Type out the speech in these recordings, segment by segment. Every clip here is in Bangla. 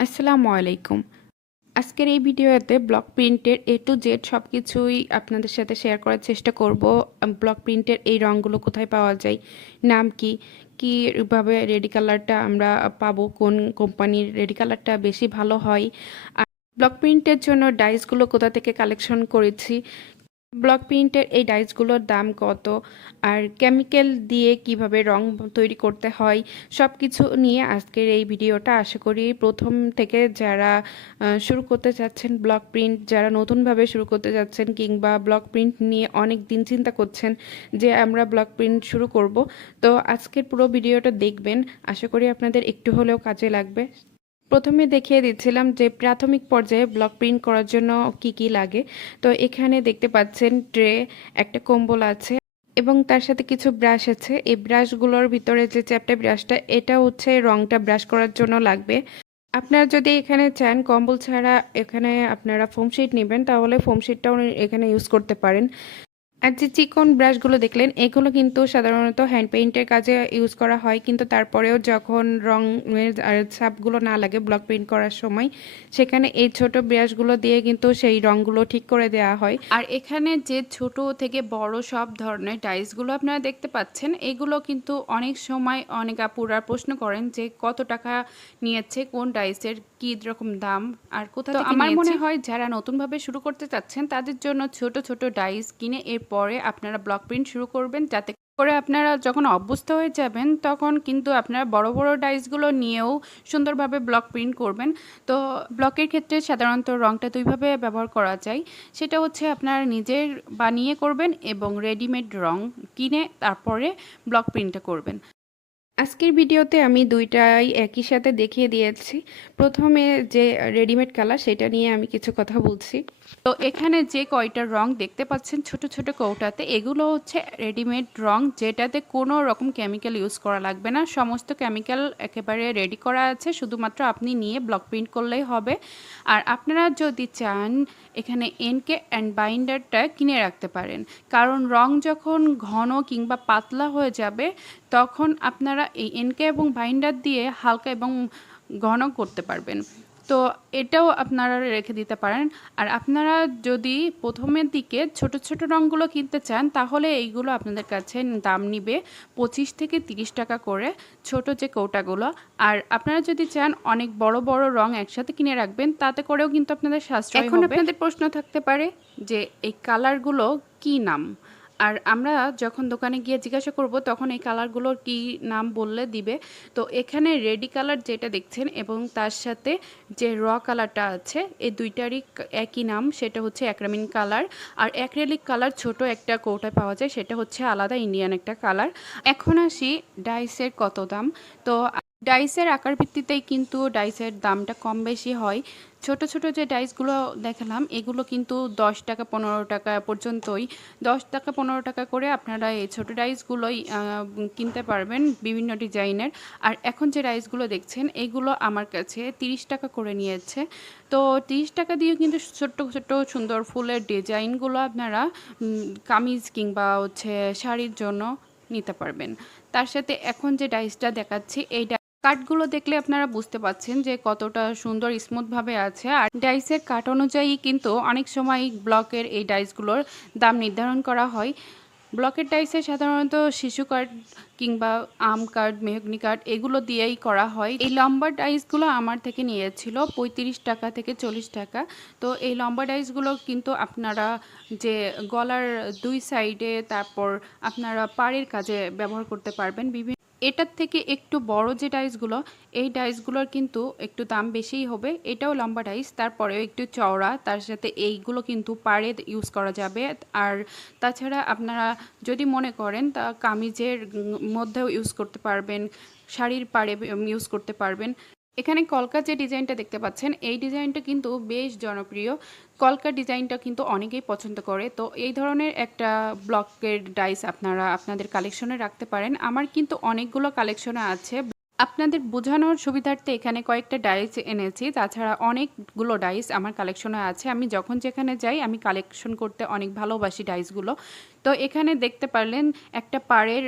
আসসালামু আলাইকুম। আজকের এই ভিডিওতে ব্লক প্রিন্টের এ টু জেড সব কিছুই আপনাদের সাথে শেয়ার করার চেষ্টা করব। ব্লক প্রিন্টের এই রঙগুলো কোথায় পাওয়া যায়, নাম কি, কীভাবে রেডি কালারটা আমরা পাবো, কোন কোম্পানির রেডি কালারটা বেশি ভালো হয়। আর ব্লক প্রিন্টের জন্য ডাইসগুলো কোথা থেকে কালেকশন করেছি ব্লক প্রিন্টের এই ডাইসগুলোর দাম কত? আর কেমিক্যাল দিয়ে কীভাবে রং তৈরি করতে হয়? সব কিছু নিয়ে আজকের এই ভিডিওটা আশা করি প্রথম থেকে যারা শুরু করতে চাচ্ছেন ব্লক প্রিন্ট যারা নতুনভাবে শুরু করতে যাচ্ছেন কিংবা ব্লক প্রিন্ট নিয়ে অনেক দিন চিন্তা করছেন যে আমরা ব্লক প্রিন্ট শুরু করব, তো আজকের পুরো ভিডিওটা দেখবেন। আশা করি আপনাদের একটু হলেও কাজে লাগবে। প্রথমে দেখিয়ে দিচ্ছিলাম যে প্রাথমিক পর্যায়ে ব্লক প্রিন্ট করার জন্য কি কি লাগে। তো এখানে দেখতে পাচ্ছেন ট্রে, একটা কম্বল আছে এবং তার সাথে কিছু ব্রাশ আছে। এই ব্রাশগুলোর ভিতরে যে চ্যাপটা ব্রাশটা, এটা হচ্ছে রংটা ব্রাশ করার জন্য লাগবে। আপনারা যদি এখানে চান কম্বল ছাড়া এখানে আপনারা ফোম শিট নেবেন, তাহলে ফোম শিটটাও এখানে ইউজ করতে পারেন। আর যে চিকন ব্রাশগুলো দেখলেন এগুলো কিন্তু সাধারণত হ্যান্ড পেইন্টের কাজে ইউজ করা হয়। কিন্তু তারপরেও যখন রঙের ছাপগুলো না লাগে ব্লক প্রিন্ট করার সময় সেখানে এই ছোট ব্রাশগুলো দিয়ে কিন্তু সেই রঙগুলো ঠিক করে দেওয়া হয়। আর এখানে যে ছোট থেকে বড় সব ধরনের ডাইসগুলো আপনারা দেখতে পাচ্ছেন এগুলো কিন্তু অনেক সময় অনেক আপুরা প্রশ্ন করেন যে কত টাকা নিয়েছে কোন ডাইসের কি রকম দাম আর কোথাও আমার মনে হয় যারা নতুনভাবে শুরু করতে চাচ্ছেন তাদের জন্য ছোট ছোট ডাইস কিনে এরপরে আপনারা ব্লক প্রিন্ট শুরু করবেন। যাতে করে আপনারা যখন অভ্যস্ত হয়ে যাবেন, তখন কিন্তু আপনারা বড় বড় ডাইসগুলো নিয়েও সুন্দরভাবে ব্লক প্রিন্ট করবেন। তো ব্লকের ক্ষেত্রে সাধারণত রংটা দুইভাবে ব্যবহার করা যায়। সেটা হচ্ছে আপনারা নিজের বানিয়ে করবেন এবং রেডিমেড রং কিনে তারপরে ব্লক প্রিন্টটা করবেন। আজকের ভিডিওতে আমি দুইটাই একই সাথে দেখিয়ে দিয়েছি। প্রথমে যে রেডিমেড কালার সেটা নিয়ে আমি কিছু কথা বলছি। তো এখানে যে কয়টা রং দেখতে পাচ্ছেন ছোট ছোট কৌটাতে, এগুলো হচ্ছে রেডিমেড রং যেটাতে কোনো রকম কেমিক্যাল ইউজ করা লাগবে না। সমস্ত কেমিক্যাল একেবারে রেডি করা আছে, শুধুমাত্র আপনি নিয়ে ব্লক প্রিন্ট করলেই হবে। আর আপনারা যদি চান, এখানে এনকে অ্যান্ড বাইন্ডারটা কিনে রাখতে পারেন। কারণ রং যখন ঘন কিংবা পাতলা হয়ে যাবে, তখন আপনারা এই এনকে এবং বাইন্ডার দিয়ে হালকা এবং ঘন করতে পারবেন। তো এটাও আপনারা রেখে দিতে পারেন। আর আপনারা যদি প্রথমের দিকে ছোট ছোট রঙগুলো কিনতে চান তাহলে এইগুলো আপনাদের কাছে দাম নিবে পঁচিশ থেকে তিরিশ টাকা করে ছোট যে কৌটাগুলো। আর আপনারা যদি চান অনেক বড় বড় রং একসাথে কিনে রাখবেন তাতে করেও কিন্তু আপনাদের সাশ্রয় এখন আপনাদের প্রশ্ন থাকতে পারে যে এই কালারগুলো কি নাম? আর আমরা যখন দোকানে গিয়ে জিজ্ঞাসা করব, তখন এই কালারগুলোর কি নাম বললে দিবে। তো এখানে রেডি কালার যেটা দেখছেন এবং তার সাথে যে র কালারটা আছে, এই দুইটারই একই নাম, সেটা হচ্ছে অ্যাক্রামিন কালার। আর অ্যাক্রেলিক কালার ছোট একটা কৌটায় পাওয়া যায়, সেটা হচ্ছে আলাদা ইন্ডিয়ান একটা কালার। এখন আসি ডাইসের কত দাম। তো ডাইসের আকার ভিত্তিতেই কিন্তু ডাইসের দামটা কম বেশি হয়। ছোট ছোট যে ডাইসগুলো দেখালাম, এগুলো কিন্তু দশ টাকা, পনেরো টাকা পর্যন্তই। দশ টাকা, পনেরো টাকা করে আপনারা এই ছোটো ডাইসগুলোই কিনতে পারবেন বিভিন্ন ডিজাইনের। আর এখন যে ডাইসগুলো দেখছেন, এগুলো আমার কাছে তিরিশ টাকা করে নিয়েছে। তো তিরিশ টাকা দিয়ে কিন্তু ছোট্ট ছোট্ট, সুন্দর ফুলের ডিজাইনগুলো আপনারা কামিজ কিংবা হচ্ছে শাড়ির জন্য নিতে পারবেন। তার সাথে এখন যে ডাইসটা দেখাচ্ছি, এই কাঠগুলো দেখলে আপনারা বুঝতে পাচ্ছেন যে কতটা সুন্দর স্মুথভাবে আছে। আর ডাইসের কাট অনুযায়ী কিন্তু অনেক সময় ব্লকের এই ডাইসগুলোর দাম নির্ধারণ করা হয়। ব্লকের ডাইসে সাধারণত শিশু কাঠ কিংবা আম কাঠ, মেহগনি কাঠ এগুলো দিয়েই করা হয়। এই লম্বা ডাইসগুলো আমার থেকে নিয়েছিল পঁয়ত্রিশ টাকা থেকে চল্লিশ টাকা। তো এই লম্বা ডাইসগুলো কিন্তু আপনারা যে গলার দুই সাইডে তারপর আপনারা পাড়ের কাজে ব্যবহার করতে পারবেন। বিভিন্ন এটার থেকে একটু বড় যে ডাইসগুলো, এই ডাইসগুলোর কিন্তু একটু দাম বেশিই হবে। এটাও লম্বা ডাইস, তারপরেও একটু চওড়া, তার সাথে এইগুলো কিন্তু পাড়ে ইউজ করা যাবে। আর তাছাড়া আপনারা যদি মনে করেন, তা কামিজের মধ্যেও ইউজ করতে পারবেন, শাড়ির পাড়ে ইউজ করতে পারবেন। এখানে কলকা যে ডিজাইনটা দেখতে পাচ্ছেন, এই ডিজাইনটা কিন্তু বেশ জনপ্রিয়। কলকা ডিজাইনটা কিন্তু অনেকেই পছন্দ করে। তো এই ধরনের একটা ব্লকের ডাইস আপনারা আপনাদের কালেকশনে রাখতে পারেন। আমার কিন্তু অনেকগুলো কালেকশনে আছে। আপনাদের বোঝানোর সুবিধার্থে এখানে কয়েকটা ডাইস এনেছি। তাছাড়া অনেকগুলো ডাইস আমার কালেকশনে আছে। আমি যখন যেখানে যাই আমি কালেকশন করতে অনেক ভালোবাসি ডাইসগুলো। তো এখানে দেখতে পারলেন একটা পাড়ের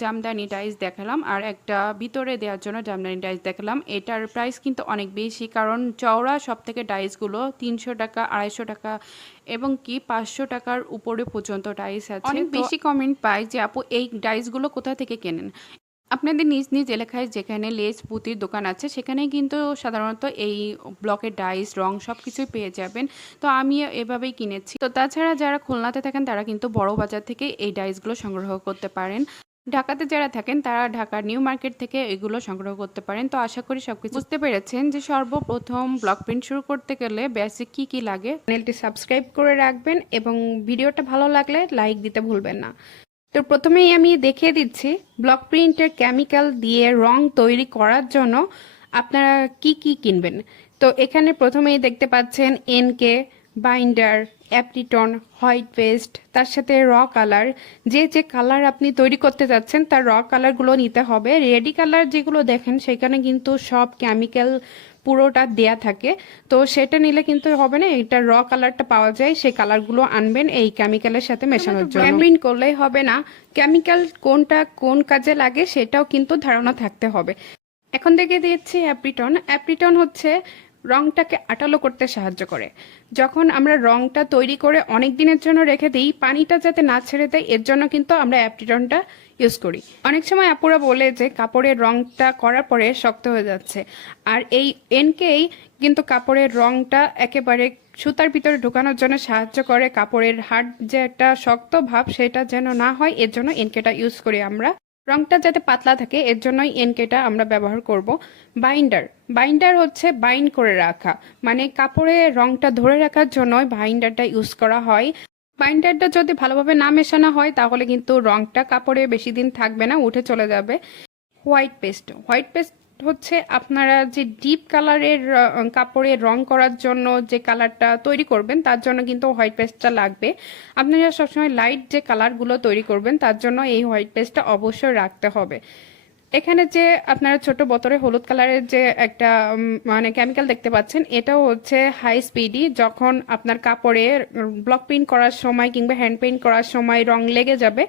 জামদানি ডাইস দেখালাম আর একটা ভিতরে দেওয়ার জন্য জামদানি ডাইস দেখালাম। এটার প্রাইস কিন্তু অনেক বেশি কারণ চওড়া সব থেকে ডাইসগুলো তিনশো টাকা আড়াইশো টাকা এবং কি পাঁচশো টাকার উপরে পর্যন্ত ডাইস আছে। অনেক বেশি কমেন্ট পাই যে আপু এই ডাইসগুলো কোথা থেকে কেনেন? আপনাদের নিজ নিজ এলাকায় যেখানে লেস পুঁতির দোকান আছে সেখানে কিন্তু সাধারণত এই ব্লকের ডাইস, রং সব কিছুই পেয়ে যাবেন। তো আমি এভাবেই কিনেছি। তো তাছাড়া যারা খুলনাতে থাকেন, তারা কিন্তু বড় বাজার থেকে এই ডাইসগুলো সংগ্রহ করতে পারেন। ঢাকাতে যারা থাকেন, তারা ঢাকার নিউ মার্কেট থেকে এগুলো সংগ্রহ করতে পারেন। তো আশা করি সবকিছু বুঝতে পেরেছেন যে সর্বপ্রথম ব্লক প্রিন্ট শুরু করতে গেলে বেসিক কি কি লাগে। চ্যানেলটি সাবস্ক্রাইব করে রাখবেন এবং ভিডিওটা ভালো লাগলে লাইক দিতে ভুলবেন না। তো প্রথমেই আমি দেখিয়ে দিচ্ছি ব্লক প্রিন্টের কেমিক্যাল দিয়ে রং তৈরি করার জন্য আপনারা কি কি কিনবেন। তো এখানে প্রথমেই দেখতে পাচ্ছেন এনকে বাইন্ডার অ্যাপ্লিটন হোয়াইট পেস্ট তার সাথে র কালার যে যে কালার আপনি তৈরি করতে যাচ্ছেন, তার র কালারগুলো নিতে হবে। রেডি কালার যেগুলো দেখেন, সেখানে কিন্তু সব কেমিক্যাল পুরোটা দেয়া থাকে। তো সেটা নিলে কিন্তু হবে না এটা র কালারটা পাওয়া যায় সেই কালারগুলো আনবেন এই কেমিক্যালের সাথে মেশানোর জন্য। প্রিন্ট করলেই হবে না কেমিক্যাল কোনটা কোন কাজে লাগে সেটাও কিন্তু ধারণা থাকতে হবে। এখন দেখে দিচ্ছি অ্যাপ্রিটন অ্যাপ্রিটন হচ্ছে রংটাকে আটালো করতে সাহায্য করে। যখন আমরা রংটা তৈরি করে অনেক দিনের জন্য রেখে দিই পানিটা যাতে না ছেড়ে দেয় এর জন্য কিন্তু আমরা অ্যাপ্রিটনটা ইউজ করি। অনেক সময় আপুরা বলে যে কাপড়ের রংটা করার পরে শক্ত হয়ে যাচ্ছে। আর এই এনকেই কিন্তু কাপড়ের রংটা একেবারে সুতার ভিতরে ঢোকানোর জন্য সাহায্য করে। কাপড়ের হাড় যে একটা শক্ত ভাব সেটা যেন না হয়, এর জন্য এনকেটা ইউজ করি আমরা। রংটা যাতে পাতলা থাকে, এর জন্যই এনকেটা আমরা ব্যবহার করব। বাইন্ডার। বাইন্ডার হচ্ছে বাইন্ড করে রাখা। মানে কাপড়ে রংটা ধরে রাখার জন্য বাইন্ডারটা ইউজ করা হয়। বাইন্ডারটা যদি ভালোভাবে না মেশানো হয়, তাহলে কিন্তু রংটা কাপড়ে বেশি দিন থাকবে না, উঠে চলে যাবে। হোয়াইট পেস্ট হোয়াইট পেস্ট হচ্ছে আপনারা যে ডিপ কালারের কাপড়ে রং করার জন্য যে কালারটা তৈরি করবেন, তার জন্য কিন্তু হোয়াইট পেস্টটা লাগবে। আপনারা সবসময় লাইট যে কালারগুলো তৈরি করবেন, তার জন্য এই হোয়াইট পেস্টটা অবশ্যই রাখতে হবে। এখানে যে আপনারা ছোট বোতলে হলুদ কালারের যে একটা মানে কেমিক্যাল দেখতে পাচ্ছেন, এটাও হচ্ছে হাই স্পিডি যখন আপনার কাপড়ে ব্লক প্রিন্ট করার সময় কিংবা হ্যান্ড পেইন্ট করার সময় রং লেগে যাবে,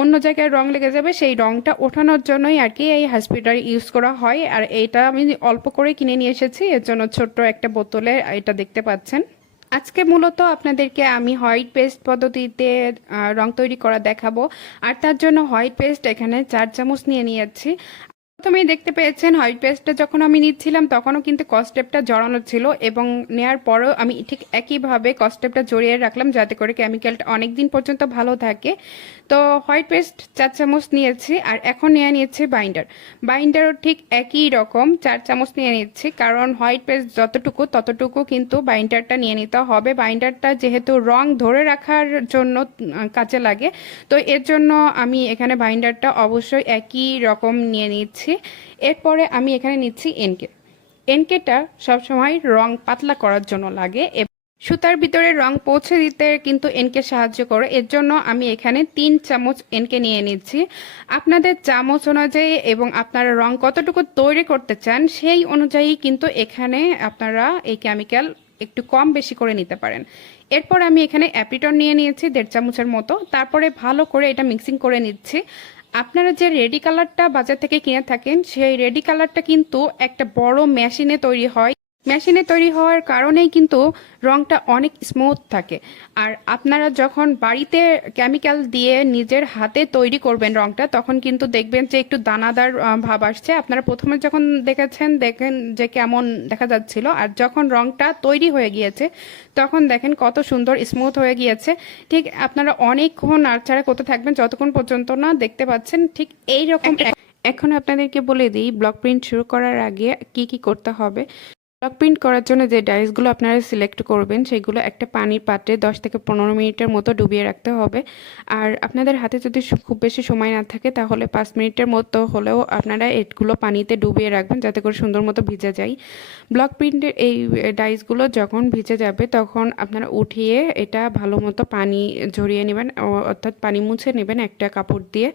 অন্য জায়গায় রং লেগে যাবে, সেই রংটা ওঠানোর জন্যই আর কি এই হাসপিটাল ইউজ করা হয়। আর এইটা আমি অল্প করে কিনে নিয়ে এসেছি, এর জন্য ছোট্ট একটা বোতলে এটা দেখতে পাচ্ছেন। আজকে মূলত আপনাদেরকে আমি হোয়াইট পেস্ট পদ্ধতিতে রং তৈরি করা দেখাবো। আর তার জন্য হোয়াইট পেস্ট এখানে চার চামচ নিয়ে নিয়েছি। প্রথমেই দেখতে পেয়েছেন হোয়াইট পেস্টটা যখন আমি নিচ্ছিলাম, তখনও কিন্তু কস্টেপটা জড়ানো ছিল এবং নেয়ার পরেও আমি ঠিক একইভাবে কস্টেপটা জড়িয়ে রাখলাম যাতে করে কেমিক্যালটা অনেক দিন পর্যন্ত ভালো থাকে। তো হোয়াইট পেস্ট চার চামচ নিয়েছি আর এখন নিয়ে নিয়েছি বাইন্ডার বাইন্ডারও ঠিক একই রকম, চার চামচ নিয়ে নিচ্ছি কারণ হোয়াইট পেস্ট যতটুকু ততটুকু কিন্তু বাইন্ডারটা নিয়ে নিতে হবে। বাইন্ডারটা যেহেতু রং ধরে রাখার জন্য কাজে লাগে। তো এর জন্য আমি এখানে বাইন্ডারটা অবশ্যই একই রকম নিয়ে নিচ্ছি। এরপরে আমি এখানে নিচ্ছি এনকে। এনকেটা সবসময় রং পাতলা করার জন্য লাগে সুতার ভিতরে রং পৌঁছে দিতে কিন্তু এনকে সাহায্য করে। এর জন্য আমি এখানে তিন চামচ এনকে নিয়ে নিচ্ছি। আপনাদের চামচ অনুযায়ী এবং আপনারা রং কতটুকু তৈরি করতে চান সেই অনুযায়ী কিন্তু এখানে আপনারা এই কেমিক্যাল একটু কম বেশি করে নিতে পারেন। এরপর আমি এখানে অ্যাপিটন নিয়ে নিয়েছি দেড় চামচের মতো। তারপরে ভালো করে এটা মিক্সিং করে নিচ্ছি। আপনারা যে রেডি কালারটা বাজার থেকে কিনে থাকেন, সেই রেডি কালারটা কিন্তু একটা বড় মেশিনে তৈরি হয়। মেশিনে তৈরি হওয়ার কারণেই কিন্তু রংটা অনেক স্মুথ থাকে। আর আপনারা যখন বাড়িতে কেমিক্যাল দিয়ে নিজের হাতে তৈরি করবেন রংটা তখন কিন্তু দেখবেন যে একটু দানাদার ভাব আসছে। আপনারা প্রথমে যখন দেখেছেন দেখেন যে কেমন দেখা যাচ্ছিল। আর যখন রংটা তৈরি হয়ে গিয়েছে তখন দেখেন কত সুন্দর স্মুথ হয়ে গিয়েছে। ঠিক আপনারা অনেকক্ষণ নাড়াচাড়া করতে থাকবেন যতক্ষণ পর্যন্ত না দেখতে পাচ্ছেন ঠিক এই রকম এখন আপনাদেরকে বলে দিই ব্লক প্রিন্ট শুরু করার আগে কি কি করতে হবে। ব্লক প্রিন্ট করার জন্য যে ডাইসগুলো আপনারা সিলেক্ট করবেন, সেগুলো একটা পানির পাত্রে দশ থেকে পনেরো মিনিটের মতো ডুবিয়ে রাখতে হবে। আর আপনাদের হাতে যদি খুব বেশি সময় না থাকে, তাহলে পাঁচ মিনিটের মতো হলেও আপনারা এগুলো পানিতে ডুবিয়ে রাখবেন যাতে করে সুন্দর মতো ভিজে যায়। ব্লক প্রিন্টের এই ডাইসগুলো যখন ভিজে যাবে, তখন আপনারা উঠিয়ে এটা ভালো মতো পানি ঝরিয়ে নেবেন অর্থাৎ পানি মুছে নেবেন একটা কাপড় দিয়ে।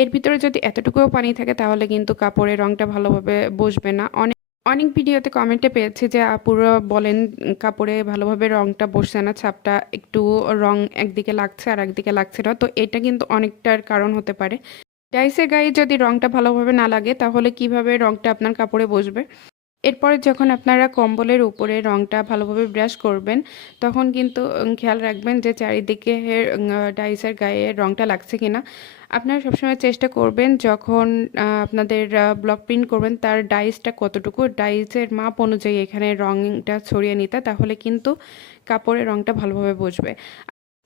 এর ভিতরে যদি এতটুকুও পানি থাকে, তাহলে কিন্তু কাপড়ের রঙটা ভালোভাবে বসবে না। অনেক অনেক ভিডিওতে কমেন্টে পেয়েছি যে আপুরা বলেন, কাপড়ে ভালোভাবে রংটা বসছে না, ছাপটা একটু রং একদিকে লাগছে আর একদিকে লাগছে না। তো এটা কিন্তু অনেকটার কারণ হতে পারে। ডাইসের গায়ে যদি রংটা ভালোভাবে না লাগে, তাহলে কীভাবে রংটা আপনার কাপড়ে বসবে? এরপরে যখন আপনারা কম্বলের উপরে রঙটা ভালোভাবে ব্রাশ করবেন, তখন কিন্তু খেয়াল রাখবেন যে চারিদিকে ডাইসের গায়ে রঙটা লাগছে কিনা। আপনারা সবসময় চেষ্টা করবেন যখন আপনাদের ব্লক প্রিন্ট করবেন, তার ডাইসটা কতটুকু, ডাইসের মাপ অনুযায়ী এখানে রঙটা ছড়িয়ে নিতে, তাহলে কিন্তু কাপড়ের রঙটা ভালোভাবে বসবে।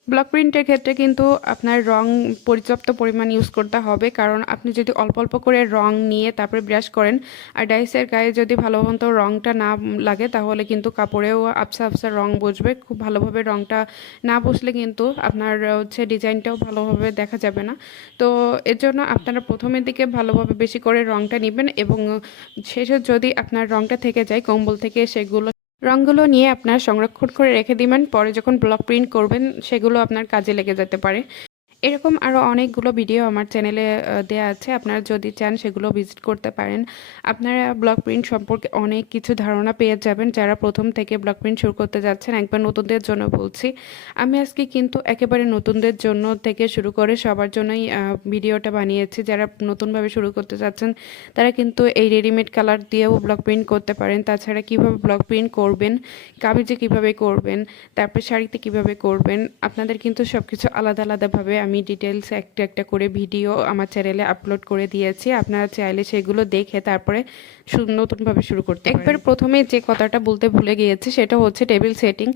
ব্লক প্রিন্টের ক্ষেত্রে কিন্তু আপনার রং পর্যাপ্ত পরিমাণ ইউজ করতে হবে। কারণ আপনি যদি অল্প অল্প করে রং নিয়ে তারপরে ব্রাশ করেন, আর ডাইসের গায়ে যদি ভালো মতো রংটা না লাগে, তাহলে কিন্তু কাপড়েও আবসা আবসা রং বসবে। খুব ভালোভাবে রংটা না বসলে কিন্তু আপনার হচ্ছে ডিজাইনটাও ভালোভাবে দেখা যাবে না। তো এর জন্য আপনারা প্রথমের দিকে ভালোভাবে বেশি করে রংটা নেবেন এবং শেষে যদি আপনার রংটা থেকে যায়, কম্বল থেকে সেগুলো রঙগুলো নিয়ে আপনার সংরক্ষণ করে রেখে দিবেন। পরে যখন ব্লক প্রিন্ট করবেন, সেগুলো আপনার কাজে লেগে যেতে পারে। এরকম আরও অনেকগুলো ভিডিও আমার চ্যানেলে দেওয়া আছে। আপনারা যদি চান সেগুলো ভিজিট করতে পারেন। আপনারা ব্লক প্রিন্ট সম্পর্কে অনেক কিছু ধারণা পেয়ে যাবেন। যারা প্রথম থেকে ব্লক প্রিন্ট শুরু করতে যাচ্ছেন, একবার নতুনদের জন্য বলছি। আমি আজকে কিন্তু একেবারে নতুনদের জন্য থেকে শুরু করে সবার জন্যই ভিডিওটা বানিয়েছি। যারা নতুনভাবে শুরু করতে যাচ্ছেন, তারা কিন্তু এই রেডিমেড কালার দিয়েও ব্লক প্রিন্ট করতে পারেন। তাছাড়া কীভাবে ব্লক প্রিন্ট করবেন, কামিজে কীভাবে করবেন, তারপর শাড়িতে কীভাবে করবেন, আপনাদের কিন্তু সব কিছু আলাদা আলাদাভাবে আমি ডিটেলস একটা একটা করে ভিডিও আমার চ্যানেলে আপলোড করে দিয়েছি। আপনারা চাইলে সেগুলো দেখে তারপরে নতুনভাবে শুরু করতে একবার প্রথমে যে কথাটা বলতে ভুলে গিয়েছে সেটা হচ্ছে টেবিল সেটিং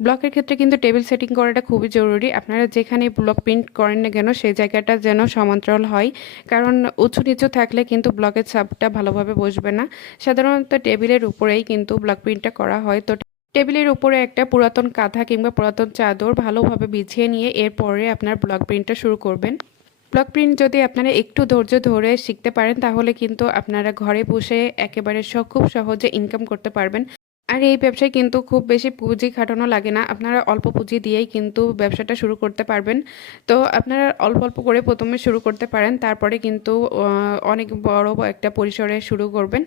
ব্লকের ক্ষেত্রে কিন্তু টেবিল সেটিং করাটা খুবই জরুরি। আপনারা যেখানে ব্লক প্রিন্ট করেন না কেন সেই জায়গাটা যেন সমান্তরাল হয়। কারণ উঁচু নিচু থাকলে কিন্তু ব্লকের ছাপটা ভালোভাবে বসবে না। সাধারণত টেবিলের উপরেই কিন্তু ব্লক প্রিন্টটা করা হয়। তো টেবিলের উপরে একটা পুরাতন কাঁথা কিংবা পুরাতন চাদর ভালোভাবে বিছিয়ে নিয়ে এরপরে আপনার ব্লক প্রিন্টটা শুরু করবেন। ব্লক প্রিন্ট যদি আপনারা একটু ধৈর্য ধরে শিখতে পারেন, তাহলে কিন্তু আপনারা ঘরে বসে একেবারে খুব সহজে ইনকাম করতে পারবেন। আর এই ব্যবসায় কিন্তু খুব বেশি পুঁজি খাটানো লাগে না। আপনারা অল্প পুঁজি দিয়েই কিন্তু ব্যবসাটা শুরু করতে পারবেন। তো আপনারা অল্প অল্প করে প্রথমে শুরু করতে পারেন, তারপরে কিন্তু অনেক বড় একটা পরিসরে শুরু করবেন।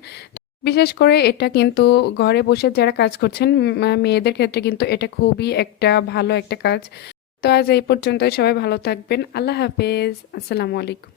বিশেষ করে এটা কিন্তু ঘরে বসে যারা কাজ করছেন মেয়েদের ক্ষেত্রে কিন্তু এটা খুবই একটা ভালো একটা কাজ। তো আজ এই পর্যন্তই, সবাই ভালো থাকবেন। আল্লাহ হাফেজ। আসসালামু আলাইকুম।